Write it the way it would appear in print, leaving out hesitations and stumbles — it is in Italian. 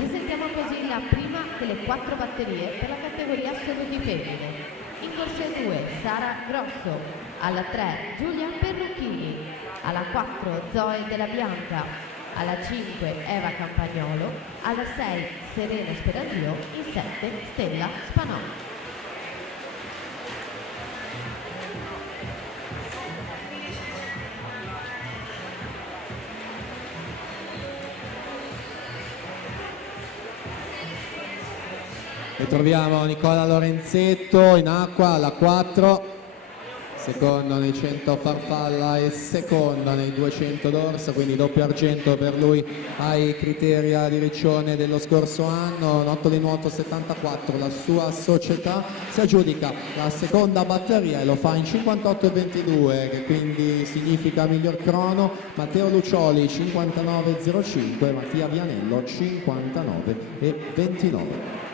Presentiamo così la prima delle 4 batterie per la categoria assoluti femmine. In corsia 2 Sara Grosso, alla 3 Giulia Perrucchini, alla 4 Zoe Della Bianca, alla 5 Eva Campagnolo, alla 6 Serena Sperandio, in 7 Stella Spanò. E troviamo Nicola Lorenzetto in acqua alla 4, secondo nei 100 farfalla e secondo nei 200 dorso, quindi doppio argento per lui ai criteri di Riccione dello scorso anno. Notto di nuoto 74, la sua società si aggiudica la seconda batteria e lo fa in 58,22, che quindi significa miglior crono. Matteo Lucioli 59,05, Mattia Vianello 59,29.